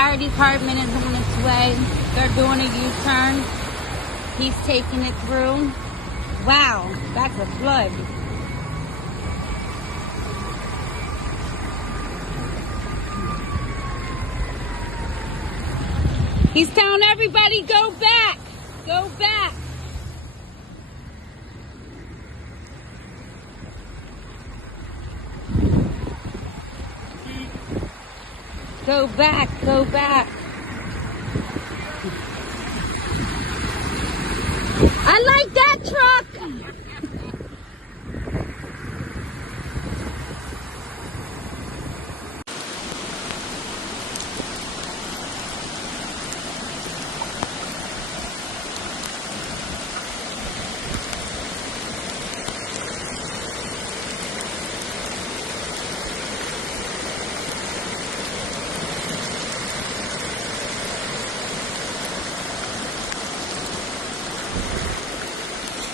fire department is on its way. They're doing a U-turn. He's taking it through. Wow, that's a flood. He's telling everybody, go back, go back. Go back, go back. I like that truck.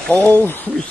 Holy